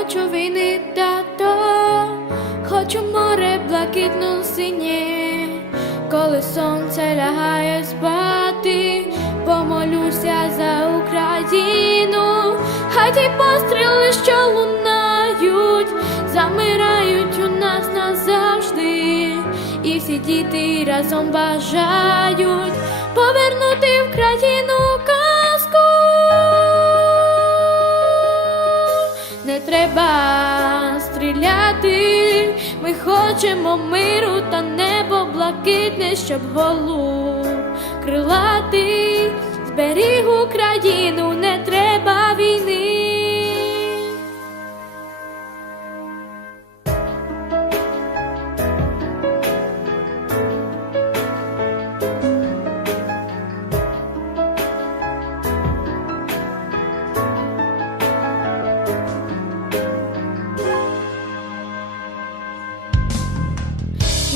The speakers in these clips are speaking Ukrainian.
хочу війни, тато, хочу море блакитно синє, коли сонце лягає спати, помолюся за Україну, хай ті постріли, що лунають, замирають у нас назавжди, і всі діти разом бажають Треба стріляти, ми хочемо миру та небо блакитне, щоб голуб крилатий зберіг Україну, не треба війни.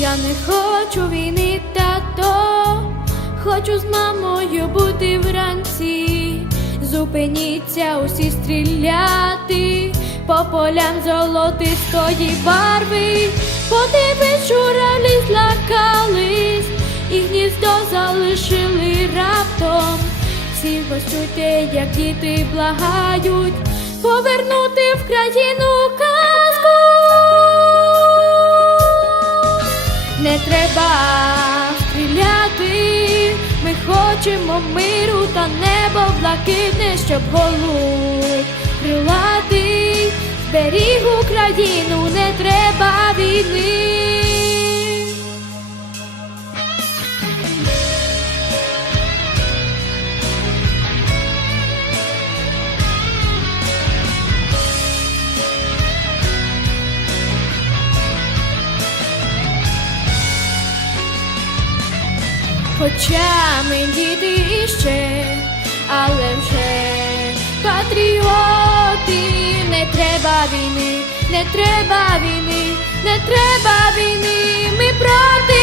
Я не хочу війни, тато, хочу з мамою бути вранці. Зупиніться усі стріляти. По полям золотистої барви, подивись, журавлі злякались, і гніздо залишили раптом. Всі почуйте, як діти благають, повернути в країну Не треба стріляти, ми хочемо миру та небо блакитне, щоб голуб крилатий зберіг Україну, Хоча ми діти іще, але вже патріоти, не треба війни, не треба війни, не треба війни, ми проти